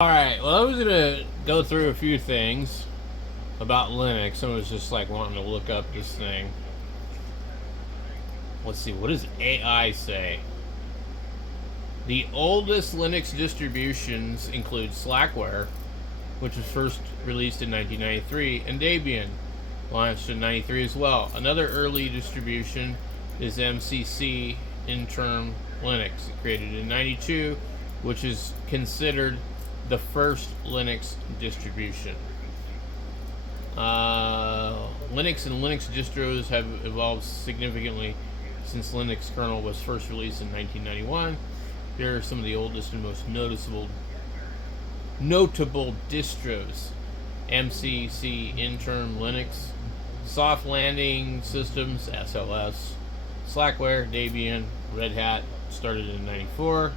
Alright, well, I was gonna go through a few things about Linux. I was just like wanting to look up this thing. Let's see, what does AI say? The oldest Linux distributions include Slackware, which was first released in 1993, and Debian, launched in 93 as well. Another early distribution is MCC, Interim Linux, created in 92, which is considered the first Linux distribution. Linux and Linux distros have evolved significantly since Linux kernel was first released in 1991. Here are some of the oldest and most notable distros: MCC, Interim Linux, Soft Landing Systems, SLS, Slackware, Debian, Red Hat, started in 94,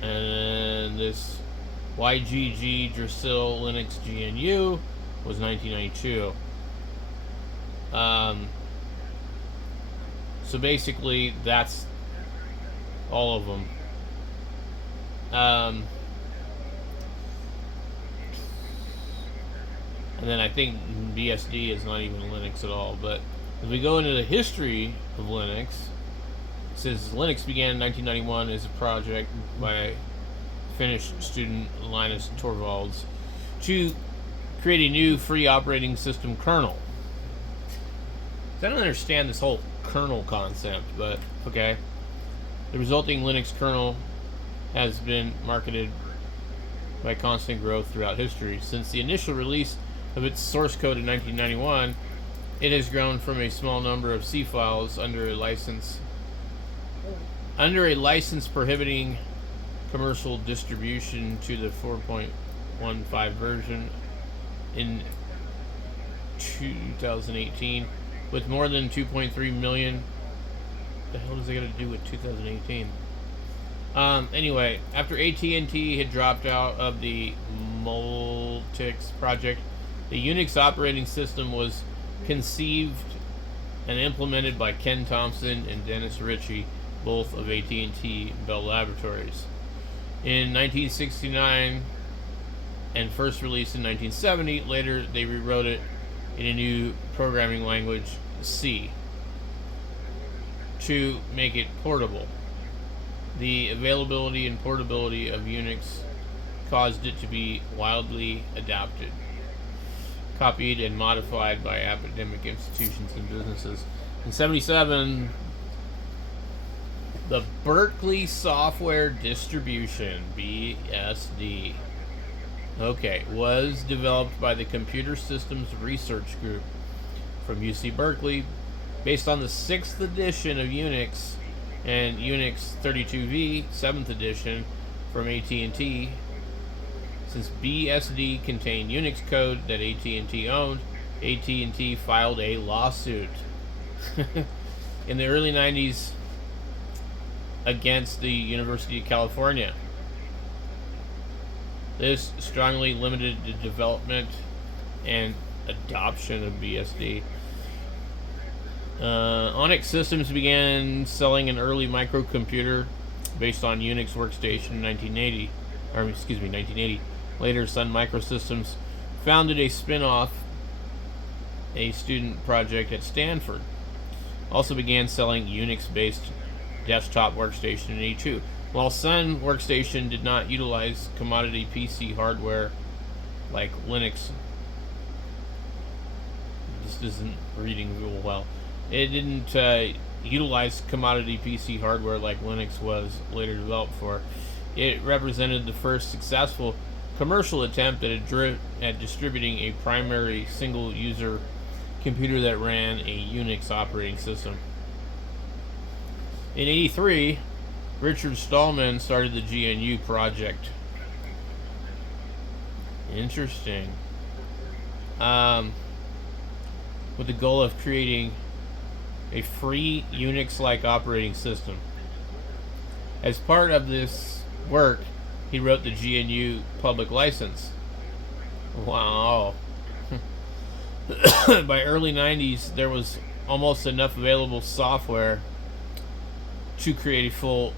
and this YGG Drasil Linux GNU was 1992. So basically, that's all of them. And then I think BSD is not even Linux at all. But as we go into the history of Linux, it says Linux began in 1991 as a project by Finnish student Linus Torvalds to create a new free operating system kernel. I don't understand this whole kernel concept, but okay. The resulting Linux kernel has been marketed by constant growth throughout history. Since the initial release of its source code in 1991, it has grown from a small number of C files under a license prohibiting commercial distribution to the 4.15 version in 2018, with more than 2.3 million. The hell does it got to do with 2018? Anyway, after AT&T had dropped out of the Multics project, the Unix operating system was conceived and implemented by Ken Thompson and Dennis Ritchie, both of AT&T Bell Laboratories. In 1969 and first released in 1970, later they rewrote it in a new programming language, C, to make it portable. The availability and portability of Unix caused it to be widely adopted, copied, and modified by academic institutions and businesses. In 1977, the Berkeley Software Distribution, BSD, was developed by the Computer Systems Research Group from UC Berkeley, based on the 6th edition of Unix and Unix 32V 7th edition from AT&T. Since BSD contained Unix code that AT&T owned, AT&T filed a lawsuit in the early 90s against the University of California. This strongly limited the development and adoption of BSD. Onyx Systems began selling an early microcomputer based on Unix workstation in 1980. Later, Sun Microsystems founded a spin-off, a student project at Stanford. Also began selling Unix-based desktop workstation in 1982. While Sun Workstation did not utilize commodity PC hardware like Linux, this isn't reading real well. It didn't utilize commodity PC hardware like Linux was later developed for. It represented the first successful commercial attempt at distributing a primary single-user computer that ran a Unix operating system. In 1983, Richard Stallman started the GNU project. Interesting. With the goal of creating a free Unix-like operating system. As part of this work, he wrote the GNU public license. Wow. By early 90s, there was almost enough available software to create a full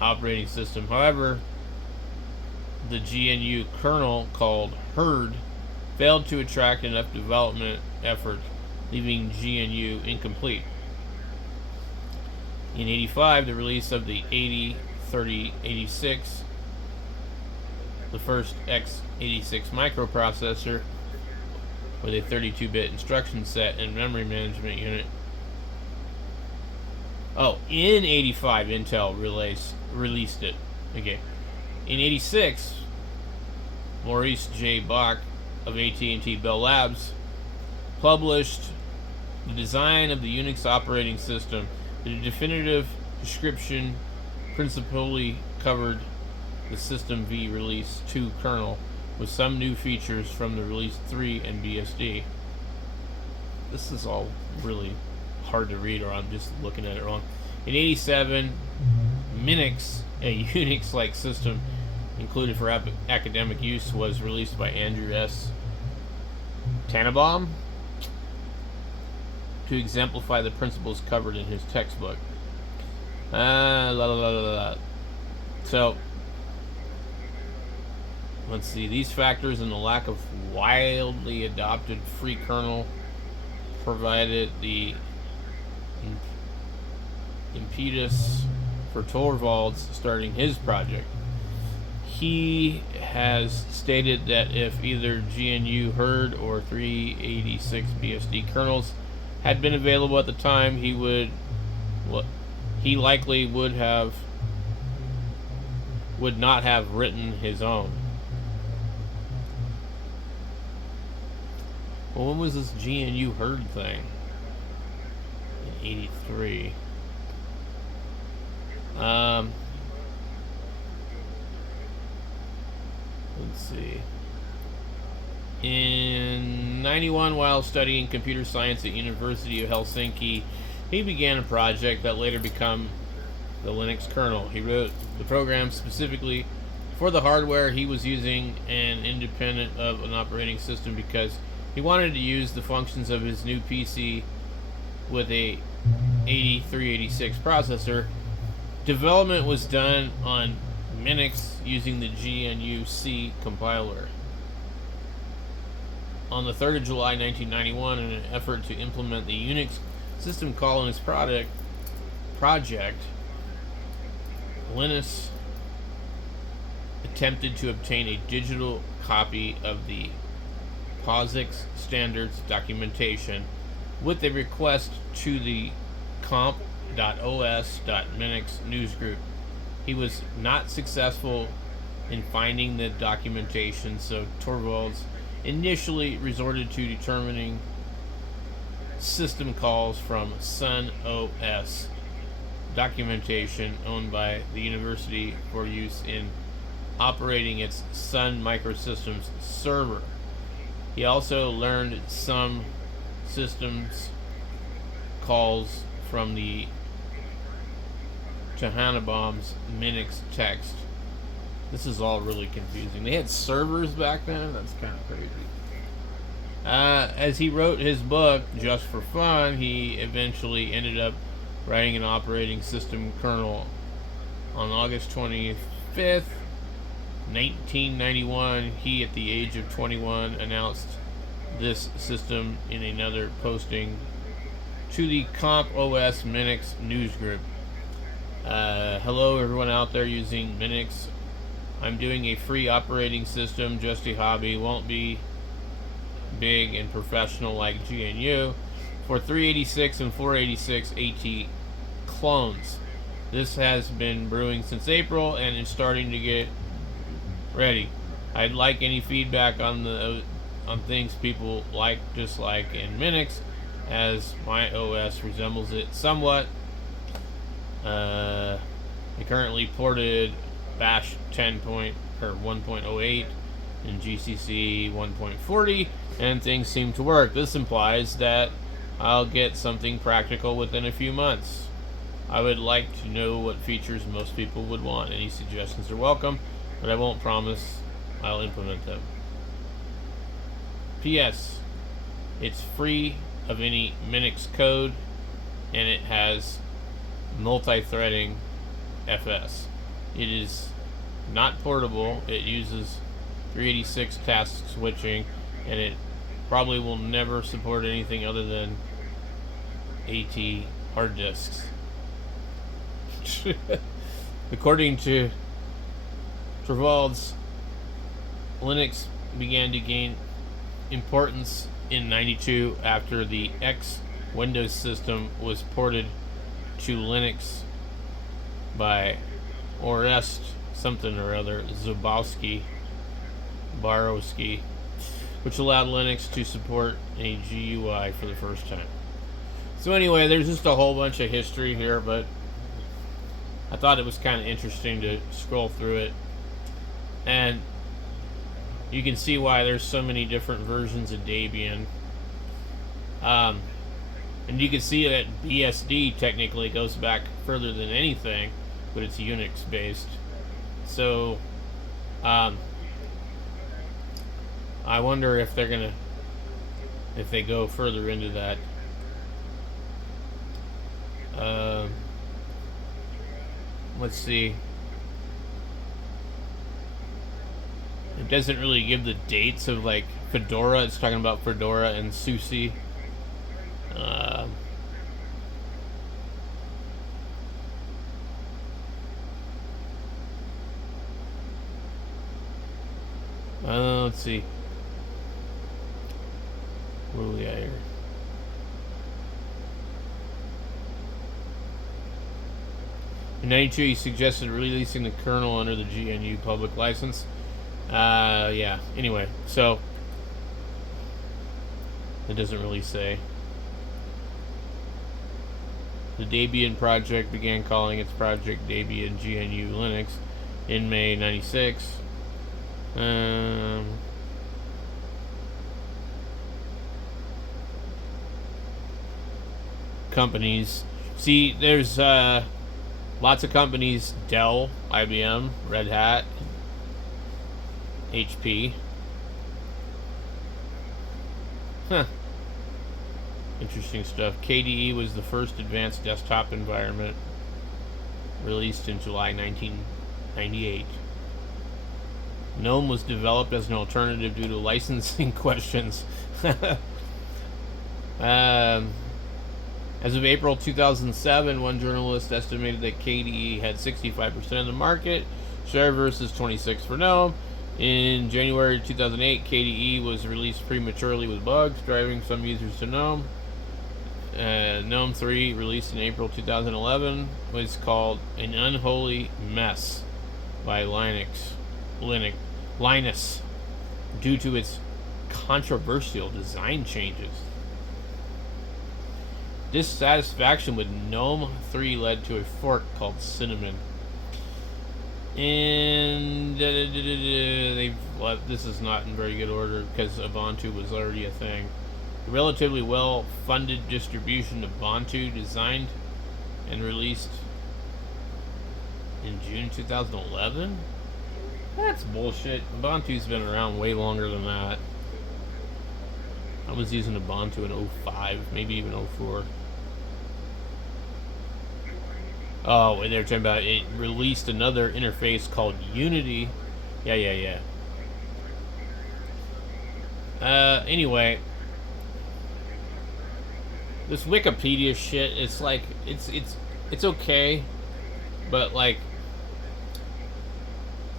operating system. However, the GNU kernel called Herd failed to attract enough development effort, leaving GNU incomplete. In 85, the release of the 803086, the first x86 microprocessor with a 32-bit instruction set and memory management unit. Oh, in 85, Intel released it. Okay. In 86, Maurice J. Bach of AT&T Bell Labs published the design of the Unix operating system. The definitive description principally covered the System V Release 2 kernel with some new features from the Release 3 and BSD. This is all really hard to read, or I'm just looking at it wrong. In 87, Minix, a Unix-like system included for academic use, was released by Andrew S. Tannenbaum to exemplify the principles covered in his textbook. So, let's see. These factors and the lack of widely adopted free kernel provided the impetus for Torvalds starting his project. He has stated that if either GNU Herd or 386 BSD kernels had been available at the time, he likely would not have written his own. Well, when was this GNU Herd thing? In 83. Let's see. In 91, while studying computer science at University of Helsinki, he began a project that later became the Linux kernel. He wrote the program specifically for the hardware he was using and independent of an operating system because he wanted to use the functions of his new PC with a 8386 processor. Development was done on Minix using the GNU-C compiler. On the 3rd of July 1991, in an effort to implement the Unix system call in his project, Linus attempted to obtain a digital copy of the POSIX standards documentation with a request to the comp.os.minix newsgroup. He was not successful in finding the documentation, so Torvalds initially resorted to determining system calls from Sun OS documentation owned by the university for use in operating its Sun Microsystems server. He also learned some systems calls from the Tannenbaum's Minix text. This is all really confusing. They had servers back then? That's kind of crazy. As he wrote his book just for fun, he eventually ended up writing an operating system kernel. On August 25th, 1991, he, at the age of 21, announced this system in another posting to the Comp OS Minix newsgroup. Hello everyone out there using Minix. I'm doing a free operating system, just a hobby, won't be big and professional like GNU, for 386 and 486 AT clones. This has been brewing since April and is starting to get ready. I'd like any feedback on things people like, dislike in Minix, as my OS resembles it somewhat. I currently ported Bash 1.08 and GCC 1.40, and things seem to work. This implies that I'll get something practical within a few months. I would like to know what features most people would want. Any suggestions are welcome, but I won't promise I'll implement them. P.S. It's free of any Minix code, and it has multi-threading FS. It is not portable. It uses 386 task switching, and it probably will never support anything other than AT hard disks. According to Torvalds, Linux began to gain importance in '92 after the X Windows system was ported to Linux by Orest something or other Borowski, which allowed Linux to support a GUI for the first time. So anyway, there's just a whole bunch of history here, but I thought it was kind of interesting to scroll through it. And you can see why there's so many different versions of Debian. And you can see that BSD technically goes back further than anything, but it's Unix based. So, I wonder if if they go further into that. Let's see. It doesn't really give the dates of like Fedora. It's talking about Fedora and SUSE. Let's see. What do we got here? In '92, he suggested releasing the kernel under the GNU public license. Yeah. Anyway, so it doesn't really say. The Debian project began calling its project Debian GNU Linux in May '96. Companies. See, there's lots of companies: Dell, IBM, Red Hat, HP. Huh. Interesting stuff. KDE was the first advanced desktop environment, released in July 1998. GNOME was developed as an alternative due to licensing questions. As of April 2007, one journalist estimated that KDE had 65% of the market share versus 26% for GNOME. In January 2008, KDE was released prematurely with bugs, driving some users to GNOME. GNOME 3, released in April 2011, was called An Unholy Mess by Linus, due to its controversial design changes. Dissatisfaction with GNOME 3 led to a fork called Cinnamon. And this is not in very good order because Ubuntu was already a thing. A relatively well-funded distribution of Ubuntu, designed and released in June 2011? That's bullshit. Ubuntu's been around way longer than that. I was using Ubuntu in 05, maybe even 04. Oh, and they're talking about it released another interface called Unity. Yeah. Anyway, this Wikipedia shit, it's like it's okay, but like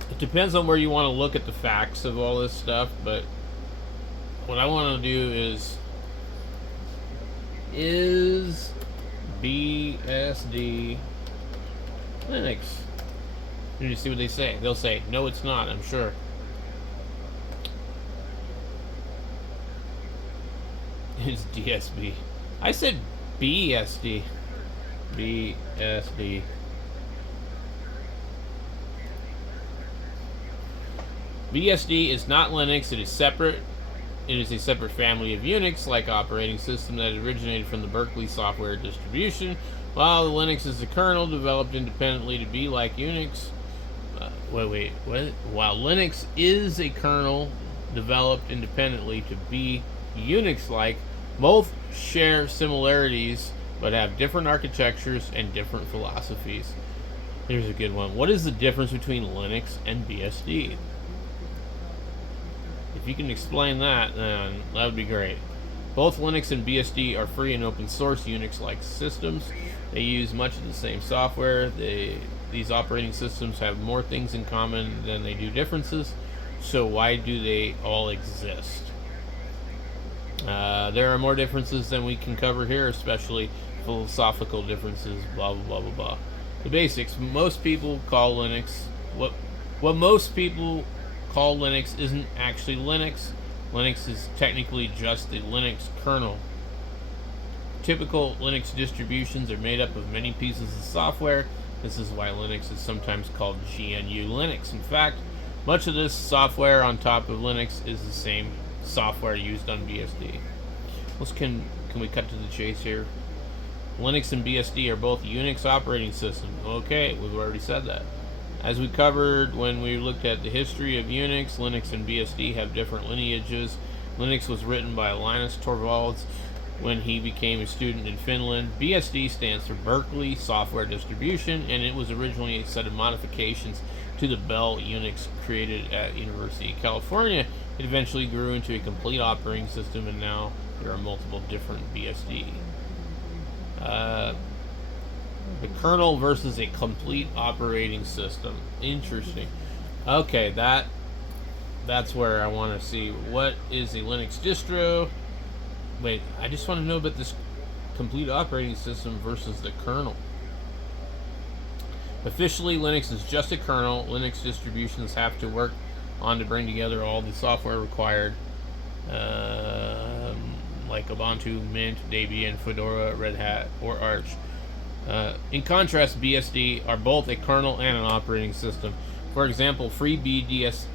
it depends on where you want to look at the facts of all this stuff. But what I want to do is BSD Linux. You need to see what they say. They'll say, no, it's not, I'm sure. It's DSB. I said BSD. BSD. BSD is not Linux. It is separate. It is a separate family of Unix-like operating system that originated from the Berkeley software distribution, while Linux is a kernel developed independently to be like Unix. While Linux is a kernel developed independently to be Unix-like, both share similarities but have different architectures and different philosophies. Here's a good one. What is the difference between Linux and BSD? If you can explain that, then that would be great. Both Linux and BSD are free and open source Unix-like systems. They use much of the same software. These operating systems have more things in common than they do differences. So why do they all exist? There are more differences than we can cover here, especially philosophical differences, blah, blah, blah, blah, blah. The basics. Most people call Linux what most people call Linux isn't actually Linux. Linux is technically just the Linux kernel. Typical Linux distributions are made up of many pieces of software. This is why Linux is sometimes called GNU Linux. In fact, much of this software on top of Linux is the same software used on BSD. Can we cut to the chase here? Linux and BSD are both Unix operating systems. Okay, we've already said that. As we covered when we looked at the history of Unix, Linux and BSD have different lineages. Linux was written by Linus Torvalds when he became a student in Finland. BSD stands for Berkeley Software Distribution, and it was originally a set of modifications to the Bell Unix created at University of California. It eventually grew into a complete operating system, and now there are multiple different BSD. The kernel versus a complete operating system. Interesting. Okay, that's where I want to see what is a Linux distro. Wait, I just want to know about this complete operating system versus the kernel. Officially, Linux is just a kernel. Linux distributions have to work on to bring together all the software required, like Ubuntu, Mint, Debian, Fedora, Red Hat, or Arch. In contrast, BSD are both a kernel and an operating system. For example, FreeBSD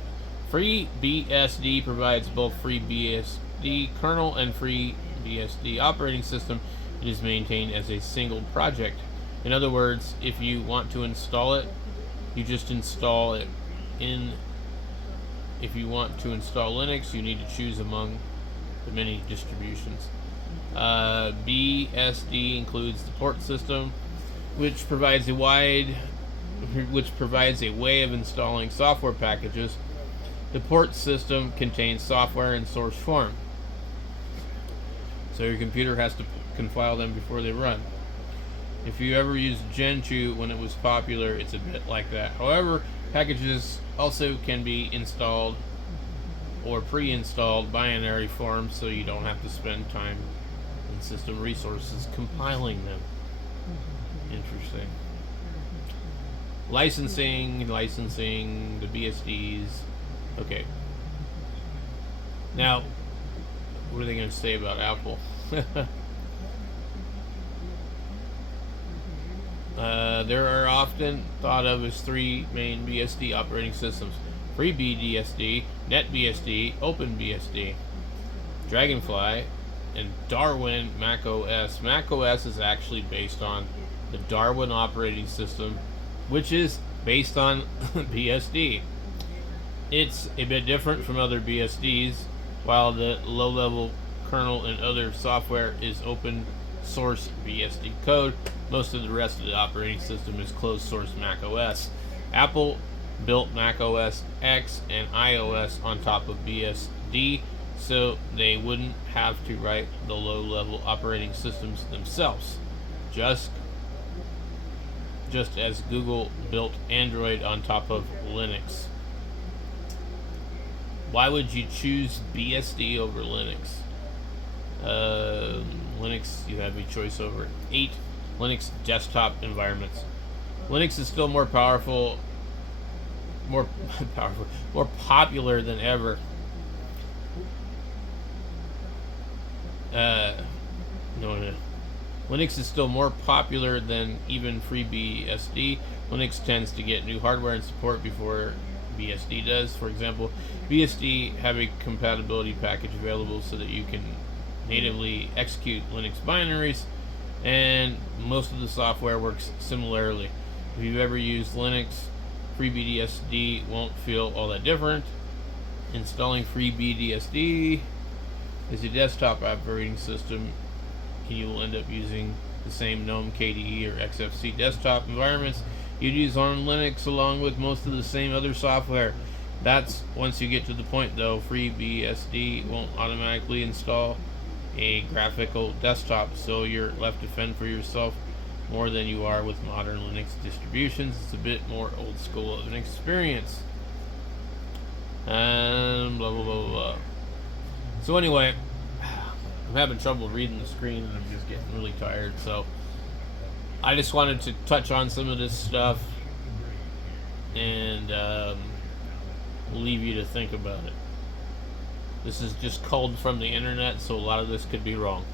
provides both FreeBSD kernel and FreeBSD operating system. It is maintained as a single project. In other words, if you want to install it, you just install it in. If you want to install Linux, you need to choose among the many distributions. BSD includes the port system, which provides a way of installing software packages. The port system contains software in source form, so your computer has to compile them before they run. If you ever used Gentoo when it was popular, it's a bit like that. However, packages also can be installed or pre-installed binary form, so you don't have to spend time and system resources compiling them. Interesting. Licensing, the BSDs. Okay. Now, what are they going to say about Apple? There are often thought of as three main BSD operating systems: FreeBSD, NetBSD, OpenBSD, Dragonfly, and Darwin macOS. macOS is actually based on the Darwin operating system, which is based on BSD. It's a bit different from other BSDs. While the low-level kernel and other software is open source BSD code, most of the rest of the operating system is closed source macOS. Apple built macOS X and iOS on top of BSD, so they wouldn't have to write the low-level operating systems themselves. Just as Google built Android on top of Linux. Why would you choose BSD over Linux? Linux, you have a choice over 8 Linux desktop environments. Linux is still more popular than ever. Linux is still more popular than even FreeBSD. Linux tends to get new hardware and support before BSD does. For example, BSD have a compatibility package available so that you can natively execute Linux binaries, and most of the software works similarly. If you've ever used Linux, FreeBSD won't feel all that different. Installing FreeBSD as a desktop operating system, you will end up using the same GNOME, KDE, or XFC desktop environments You'd use ARM Linux along with most of the same other software. That's once you get to the point though. FreeBSD won't automatically install a graphical desktop, so you're left to fend for yourself more than you are with modern Linux distributions. It's a bit more old school of an experience. And blah blah blah blah. So anyway, I'm having trouble reading the screen and I'm just getting really tired. So I just wanted to touch on some of this stuff and leave you to think about it. This is just culled from the internet, so a lot of this could be wrong.